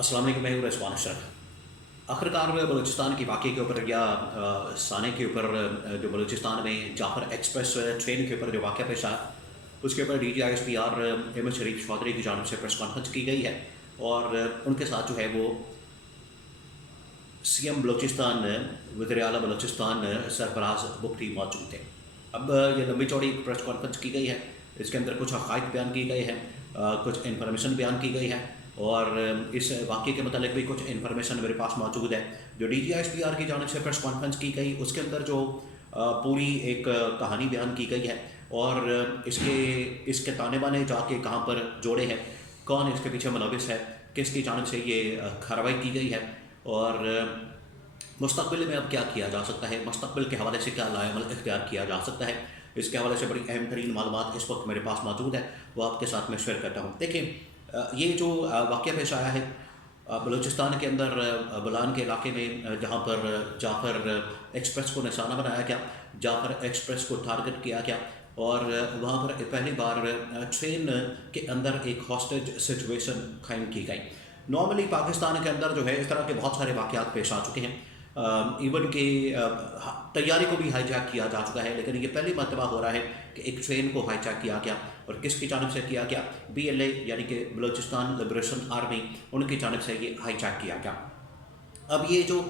अस्सलाम वालेकुम, मैं हूँ रिजवान अशरफ। आखिरकार बलूचिस्तान की वाक़े के ऊपर या साने के ऊपर जो बलूचिस्तान में जाफर एक्सप्रेस ट्रेन के ऊपर जो वाक़या पेश आया, उसके ऊपर DGISPR अहमद शरीफ चौधरी की जानिब से प्रेस कॉन्फ्रेंस की गई है और उनके साथ जो है वो CM बलूचिस्तान वज़ीर आला बलूचिस्तान सरफराज मुफ्ती मौजूद थे। अब ये लंबी चौड़ी प्रेस कॉन्फ्रेंस की गई है, इसके अंदर कुछ हक़ाइक़ बयान की गए हैं, कुछ इन्फॉर्मेशन बयान की गई है और इस वाक़े के मतलब भी कुछ इन्फॉर्मेशन मेरे पास मौजूद है। जो DGISPR की जानिब से प्रेस कॉन्फ्रेंस की गई, उसके अंदर जो पूरी एक कहानी बयान की गई है और इसके ताने बाने जाके कहाँ पर जोड़े हैं, कौन इसके पीछे मुलविस है, किसकी जानिब से ये कार्रवाई की गई है और मुस्तक़बिल में अब क्या किया जा सकता है, मुस्तक़बिल के हवाले से क्या लाएमल इख्तियार किया जा सकता है, इसके हवाले से बड़ी अहम तरीन मालूमात इस वक्त मेरे पास मौजूद है, वो आपके साथ में शेयर करता हूँ। देखिए, ये जो वाक़या पेश आया है बलूचिस्तान के अंदर बलान के इलाके में, जहाँ पर जाफर एक्सप्रेस को निशाना बनाया गया, जाफर एक्सप्रेस को टारगेट किया गया और वहाँ पर पहली बार ट्रेन के अंदर एक हॉस्टेज सिचुएशन कायम की गई। नॉर्मली पाकिस्तान के अंदर जो है इस तरह के बहुत सारे वाक़यात पेश आ चुके हैं, इवन के तैयारी को भी हाईजैक किया जा चुका है, लेकिन ये पहली मरतबा हो रहा है कि एक ट्रेन को हाईजैक किया गया और किसकी जानिब से किया गया, BLA यानी कि बलूचिस्तान लिबरेशन आर्मी, उनकी जानिब से ये हाईजैक किया गया। अब ये जो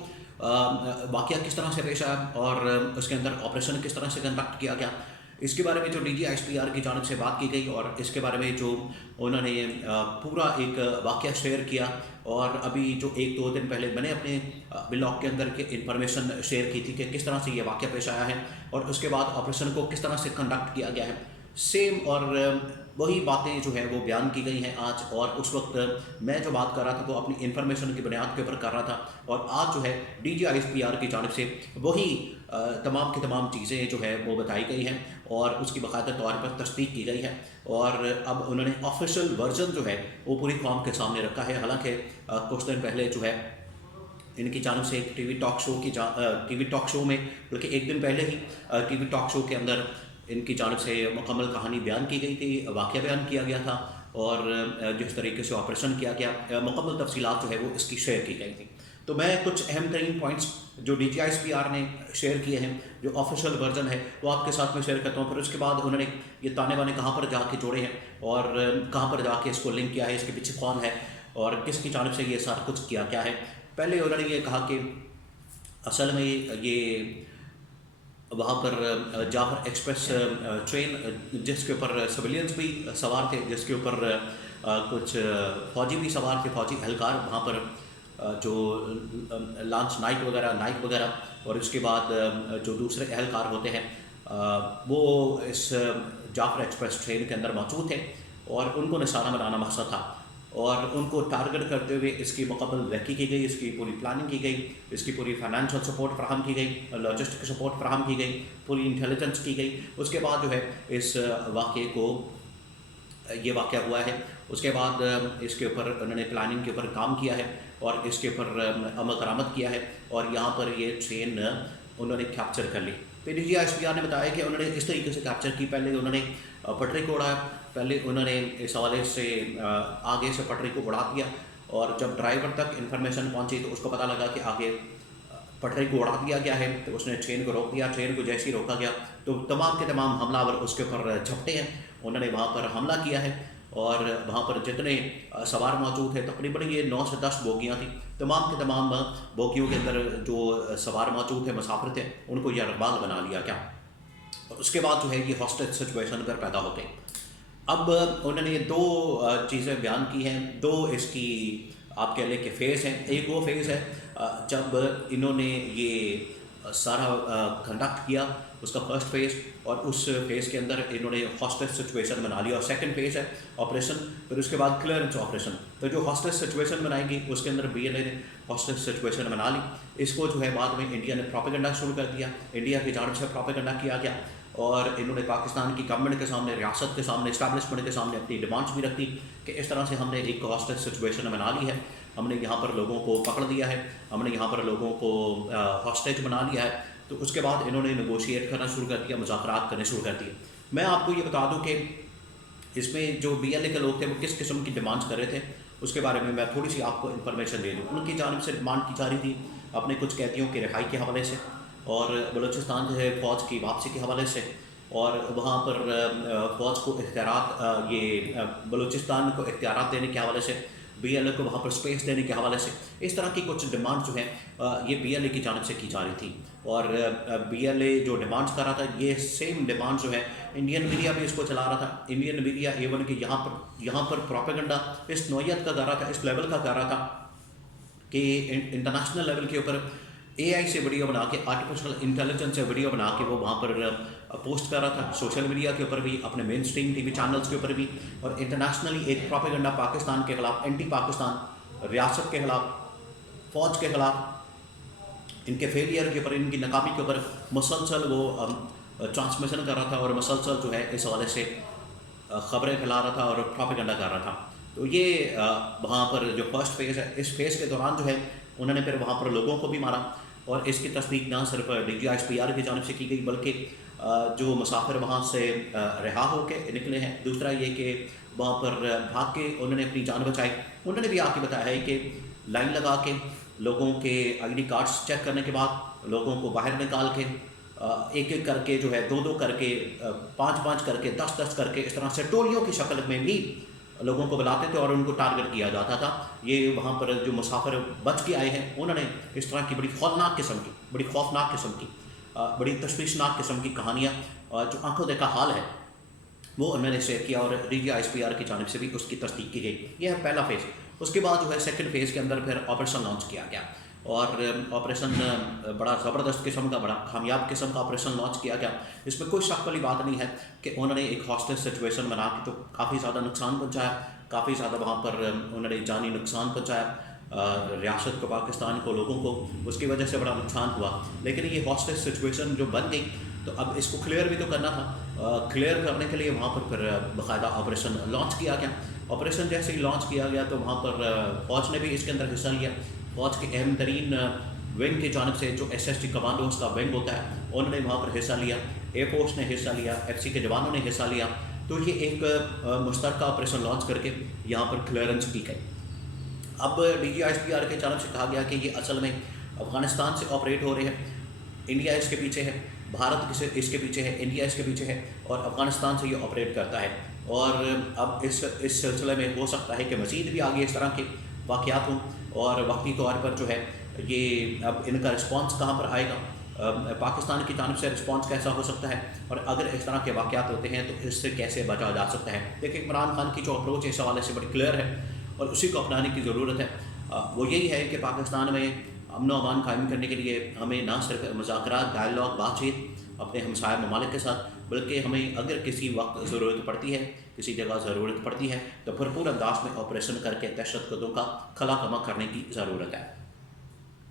वाक़या किस तरह से पेश आया और उसके अंदर ऑपरेशन किस तरह से कंडक्ट किया गया, इसके बारे में जो DGISPR की जानिब से बात की गई और इसके बारे में जो उन्होंने पूरा एक वाक़या शेयर किया और अभी जो 1-2 दिन पहले मैंने अपने ब्लॉग के अंदर के इन्फॉर्मेशन शेयर की थी कि किस तरह से ये वाक़या पेश आया है और उसके बाद ऑपरेशन को किस तरह से कंडक्ट किया गया है, सेम और वही बातें जो है वो बयान की गई हैं आज। और उस वक्त मैं जो बात कर रहा था वो अपनी इन्फॉर्मेशन की बुनियाद के ऊपर कर रहा था और आज जो है DGISPR की जानिब से वही तमाम की तमाम चीज़ें जो है वो बताई गई हैं और उसकी बाकायदा तौर पर तस्दीक की गई है और अब उन्होंने ऑफिशियल वर्जन जो है वो पूरी कौम के सामने रखा है। हालांकि कुछ दिन पहले जो है इनकी जानिब से एक टीवी टॉक शो में, बल्कि एक दिन पहले ही टीवी टॉक शो के अंदर इनकी जानिब से मुकम्मल कहानी बयान की गई थी, वाक़या बयान किया गया था और जिस तरीके से ऑपरेशन किया गया, मुकम्मल तफसीलात जो है वो इसकी शेयर की गई थी। तो मैं कुछ अहम तरीन पॉइंट्स जो DGISPR ने शेयर किए हैं, जो ऑफिशियल वर्जन है, वो आपके साथ में शेयर करता हूँ। फिर उसके बाद उन्होंने ये ताने बाने कहाँ पर जाके जोड़े हैं और कहाँ पर जाके इसको लिंक किया है, इसके पीछे कौन है और किसकी जानिब से ये सारा कुछ किया क्या है। पहले उन्होंने ये कहा कि असल में ये वहाँ पर जाफर एक्सप्रेस ट्रेन जिसके ऊपर सिविलियंस भी सवार थे, जिसके ऊपर कुछ फ़ौजी भी सवार थे, फ़ौजी एहलकार वहाँ पर जो लॉन्च नाइक वगैरह और उसके बाद जो दूसरे एहलकार होते हैं वो इस जाफर एक्सप्रेस ट्रेन के अंदर मौजूद थे और उनको निशाना बनाना मकसद था और उनको टारगेट करते हुए इसकी मुकम्मल वहकी की गई, इसकी पूरी प्लानिंग की गई, इसकी पूरी फाइनेंशियल सपोर्ट फराहम की गई, लॉजिस्टिक सपोर्ट फराहम की गई, पूरी इंटेलिजेंस की गई। उसके बाद जो है इस वाक़े को ये वाक़या हुआ है, उसके बाद इसके ऊपर उन्होंने प्लानिंग के ऊपर काम किया है और इसके ऊपर अमल दरामद किया है और यहाँ पर ये ट्रेन उन्होंने कैप्चर कर ली। फिर DGISPR ने बताया कि उन्होंने इस तरीके से कैप्चर की, पहले उन्होंने पटरी को उड़ाया, पहले उन्होंने इस हवाले से आगे से पटरी को उड़ा दिया और जब ड्राइवर तक इन्फॉर्मेशन पहुंची तो उसको पता लगा कि आगे पटरी को उड़ा दिया गया है, तो उसने ट्रेन को रोक दिया। ट्रेन को जैसे ही रोका गया तो तमाम के तमाम हमलावर उसके ऊपर झपटे हैं, उन्होंने वहाँ पर हमला किया है और वहाँ पर जितने सवार मौजूद थे, तकरीबन ये 9 से 10 बोगियाँ थी, तमाम के तमाम बोगियों के अंदर जो सवार मौजूद थे, मुसाफिर थे, उनको यरगबाग बना लिया गया। उसके बाद जो है ये हॉस्टेज सिचुएशन पर पैदा होते हैं। अब उन्होंने 2 चीज़ें बयान की हैं, 2 इसकी आप कह लें कि फ़ेज़ हैं। एक वो फ़ेज़ है जब इन्होंने ये सारा कंडक्ट किया, उसका फर्स्ट फेज़, और उस फेज़ के अंदर इन्होंने हॉस्टेज सिचुएशन बना लिया और सेकंड फेज़ है ऑपरेशन, फिर उसके बाद क्लियरेंस ऑपरेशन। तो जो हॉस्टेज सिचुएशन बनाएंगी उसके अंदर BLA ने हॉस्टेज सिचुएशन बना ली, इसको जो है बाद में इंडिया ने प्रोपेगेंडा शुरू कर दिया, इंडिया की जानिब से प्रोपेगेंडा किया गया और इन्होंने पाकिस्तान की गवर्नमेंट के सामने, रियासत के सामने, इस्टेब्लिशमेंट के सामने अपनी डिमांड्स भी रखी कि इस तरह से हमने एक हॉस्टेज सिचुएशन बना ली है, हमने यहाँ पर लोगों को पकड़ लिया है, हमने यहाँ पर लोगों को हॉस्टेज बना लिया है। तो उसके बाद इन्होंने नेगोशिएट करना शुरू कर दिया, मुज़ाकरात करने शुरू कर दिए। मैं आपको ये बता दूँ कि इसमें जो BLA के लोग थे वो किस किस्म की डिमांड्स कर रहे थे اس کے بارے میں تھوڑی سی آپ کو انفارمیشن دے دوں. ان کی جانب سے ڈیمانڈ کی جا رہی تھی اپنے کچھ قیدیوں کے رہائی کے حوالے سے اور بلوچستان جو ہے فوج کی واپسی کے حوالے سے, اور وہاں پر فوج کو اختیارات یہ بلوچستان کو اختیارات دینے کے حوالے سے, بی ایل اے کو وہاں پر سپیس دینے کے حوالے سے, اس طرح کی کچھ ڈیمانڈ جو ہیں یہ بی ایل اے کی جانب سے کی جا رہی تھی. اور بی ایل اے جو ڈیمانڈس کر رہا تھا, یہ سیم ڈیمانڈ جو ہے انڈین میڈیا بھی اس کو چلا رہا تھا. انڈین میڈیا ایون کہ یہاں پر پروپیگنڈا اس نوعیت کا کر رہا تھا, اس لیول کا کر رہا تھا کہ انٹرنیشنل لیول کے اوپر اے آئی سے ویڈیو بنا کے, آرٹیفیشل انٹیلیجنس سے ویڈیو بنا کے وہ وہاں پر پوسٹ کر رہا تھا, سوشل میڈیا کے اوپر بھی, اپنے مین اسٹریم ٹی وی چینلز کے اوپر بھی, اور انٹرنیشنلی ایک پروپیگنڈا پاکستان کے خلاف, اینٹی پاکستان, ریاست کے خلاف, فوج کے خلاف, ان کے فیلئر کے اوپر, ان کی ناکامی کے اوپر مسلسل وہ ٹرانسمیشن کر رہا تھا اور مسلسل جو ہے اس حوالے سے خبریں پھیلا رہا تھا اور پروپیگنڈا کر رہا تھا. تو یہ وہاں پر جو فرسٹ فیز ہے, اس فیز کے دوران جو ہے انہوں نے پھر وہاں پر لوگوں کو بھی مارا, اور اس کی تصدیق نہ صرف D G S P R کی جانب سے کی گئی بلکہ جو مسافر وہاں سے رہا ہو کے نکلے ہیں. دوسرا یہ کہ وہاں پر بھاگ کے انہوں نے اپنی جان بچائی. انہوں نے بھی آ کے بتایا ہے کہ لائن لگا کے لوگوں کے آئی ڈی کارڈز چیک کرنے کے بعد لوگوں کو باہر نکال کے ایک ایک کر کے جو ہے 2-2 کر کے 5-5 کر کے 10-10 کر کے اس طرح سے ٹولیوں کی شکل میں بھی لوگوں کو بلاتے تھے اور ان کو ٹارگٹ کیا جاتا تھا. یہ وہاں پر جو مسافر بچ کے آئے ہیں انہوں نے اس طرح کی بڑی خوفناک قسم کی بڑی تشویشناک قسم کی کہانیاں جو آنکھوں دیکھا حال ہے وہ انہوں نے شیئر کیا, اور D G S P R کی جانب سے بھی اس کی تصدیق کی گئی. یہ ہے پہلا فیز. اس کے بعد جو ہے سیکنڈ فیز کے اندر پھر آپریشن لانچ کیا گیا, اور آپریشن بڑا زبردست قسم کا, بڑا کامیاب قسم کا آپریشن لانچ کیا گیا. اس میں کوئی شک والی بات نہیں ہے کہ انہوں نے ایک ہاسٹیج سچویشن بنا کے تو کافی زیادہ نقصان پہنچایا, کافی زیادہ وہاں پر انہوں نے جانی نقصان پہنچایا ریاست کو, پاکستان کو, لوگوں کو, اس کی وجہ سے بڑا نقصان ہوا. لیکن یہ ہاسٹیج سچویشن جو بن گئی تو اب اس کو کلیئر بھی تو کرنا تھا. کلیئر کرنے کے لیے وہاں پر پھر باقاعدہ آپریشن لانچ کیا گیا. آپریشن جیسے ہی لانچ کیا گیا تو وہاں پر فوج نے بھی اس کے اندر حصہ لیا. فوج کے اہم ترین ونگ کی جانب سے جو ایس ایس ٹی کمانڈوز کا ونگ ہوتا ہے انہوں نے وہاں پر حصہ لیا, ایئر فورس نے حصہ لیا, ایف سی کے جوانوں نے حصہ لیا. تو یہ ایک مشترکہ آپریشن لانچ کر کے یہاں پر کلیئرنس کی گئی. اب D G S P R کی جانب سے کہا گیا کہ یہ اصل میں افغانستان سے آپریٹ ہو رہے ہیں, انڈیا اس کے پیچھے ہے, بھارت اس کے پیچھے ہے, انڈیا اس کے پیچھے ہے, اور افغانستان سے یہ آپریٹ کرتا ہے. اور اب اس سلسلے میں ہو سکتا ہے کہ مزید بھی آگے اس طرح کے واقعات ہوں, اور وقتی طور پر جو ہے یہ اب ان کا رسپانس کہاں پر آئے گا, پاکستان کی جانب سے رسپانس کیسا ہو سکتا ہے, اور اگر اس طرح کے واقعات ہوتے ہیں تو اس سے کیسے بچا جا سکتا ہے. دیکھیں عمران خان کی جو اپروچ ہے اس حوالے سے بڑی کلیئر ہے اور اسی کو اپنانے کی ضرورت ہے. وہ یہی ہے کہ پاکستان میں امن و امان قائم کرنے کے لیے ہمیں نہ صرف مذاکرات, ڈائلاگ, بات چیت اپنے ہمسایہ ممالک کے ساتھ, بلکہ ہمیں اگر کسی وقت ضرورت پڑتی ہے, کسی جگہ ضرورت پڑتی ہے تو بھرپور انداز میں آپریشن کر کے دہشت گردوں کا خلا کما کرنے کی ضرورت ہے.